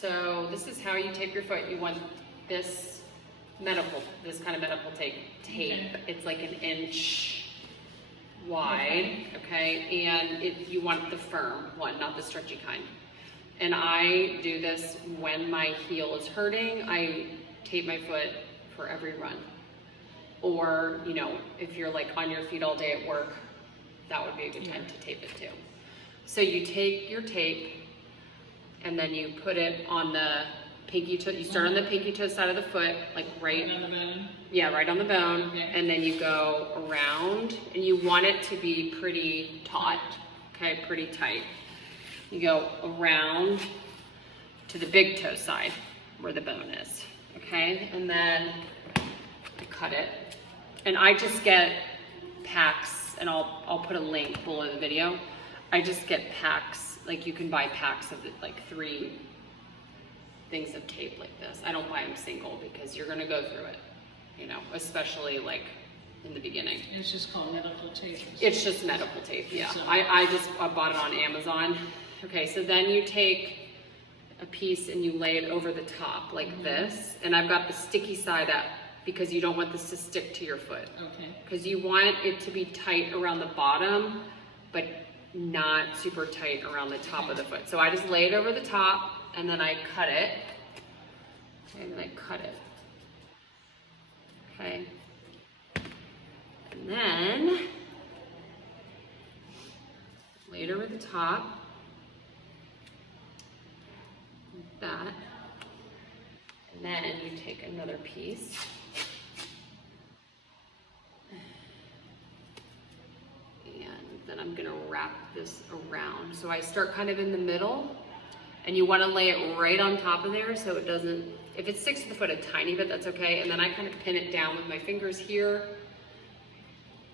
So this is how you tape your foot. You want this kind of medical tape. Okay. It's like an inch wide, okay? And you want the firm one, not the stretchy kind. And I do this when my heel is hurting. I tape my foot for every run. Or, you know, if you're like on your feet all day at work, that would be a good time to tape it too. So you take your tape and then you put it on the pinky toe. You start on the pinky toe side of the foot, like right on the bone. Yeah, right on the bone. Okay. And then you go around, and you want it to be pretty taut, okay, pretty tight. You go around to the big toe side where the bone is, okay? And then you cut it. And I just get packs, and I'll put a link below the video. I just get packs, like you can buy packs of like 3 things of tape like this. I don't buy them single because you're gonna go through it, you know, especially like in the beginning. It's just called medical tape. It's just medical tape, yeah. So- I bought it on Amazon. Okay, so then you take a piece and you lay it over the top like this. And I've got the sticky side up because you don't want this to stick to your foot. Okay. Because you want it to be tight around the bottom, but not super tight around the top of the foot. So I just lay it over the top and then I cut it. Okay, and then I cut it. Okay. And then lay it over the top. Like that. And then you take another piece. Then I'm gonna wrap this around. So I start kind of in the middle, and you wanna lay it right on top of there so it doesn't, if it sticks to the foot a tiny bit, that's okay. And then I kind of pin it down with my fingers here,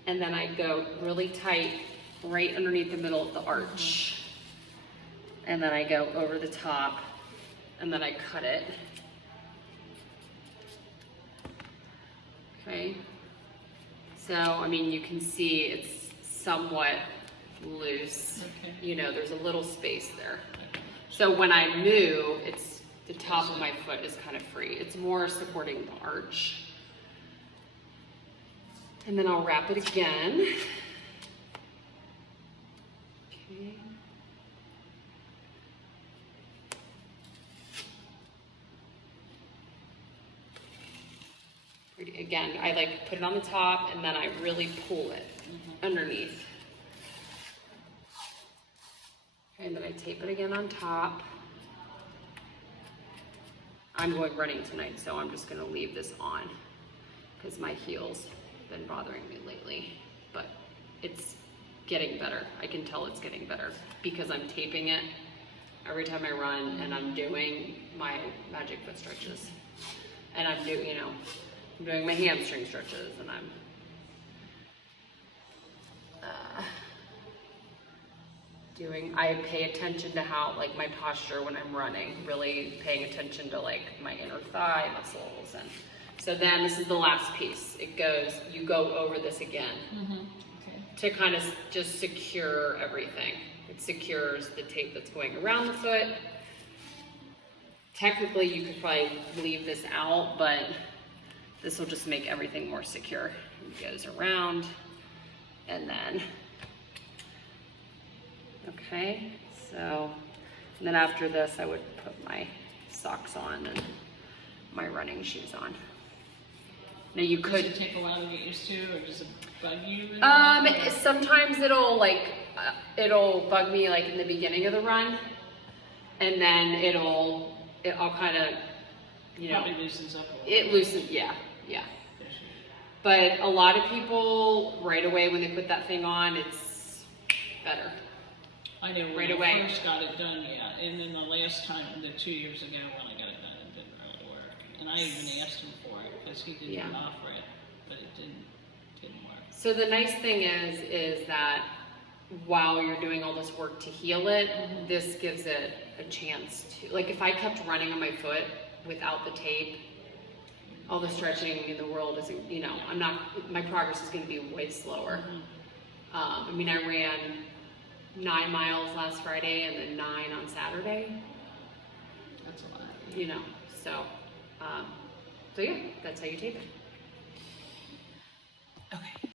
and then I go really tight right underneath the middle of the arch. And then I go over the top, and then I cut it. Okay. So, I mean, you can see it's somewhat loose. Okay. You know, there's a little space there. So when I move, it's the top of my foot is kind of free. It's more supporting the arch. And then I'll wrap it again. Okay. Again, I like put it on the top and then I really pull it underneath. Okay, and then I tape it again on top. I'm going running tonight, so I'm just gonna leave this on because my heel's been bothering me lately, but it's getting better. I can tell it's getting better because I'm taping it every time I run and I'm doing my magic foot stretches. And I'm doing, you know, I'm doing my hamstring stretches and I'm I pay attention to how, like my posture when I'm running, really paying attention to like my inner thigh muscles. And so then this is the last piece. It goes, you go over this again to kind of just secure everything. It secures the tape that's going around the foot. Technically you could probably leave this out, but this will just make everything more secure. It goes around and then, okay, so, and then after this I would put my socks on and my running shoes on. Now you could. Does it take a while to get used to, or does it bug you? Sometimes it'll bug me like in the beginning of the run, and then I'll kind of, you know. Probably loosens up a little. It loosens, yeah. But a lot of people, right away when they put that thing on, it's better. I know when right I away. first got it done, yeah. And then the last time, the 2 years ago when I got it done, it didn't really work. And I even asked him for it because he didn't offer it, but it didn't work. So the nice thing is that while you're doing all this work to heal it, this gives it a chance to, like if I kept running on my foot without the tape, all the stretching in the world isn't, you know, my progress is going to be way slower. I mean, I ran 9 miles last Friday and then 9 on Saturday. That's a lot. you know, so, so yeah, that's how you tape it.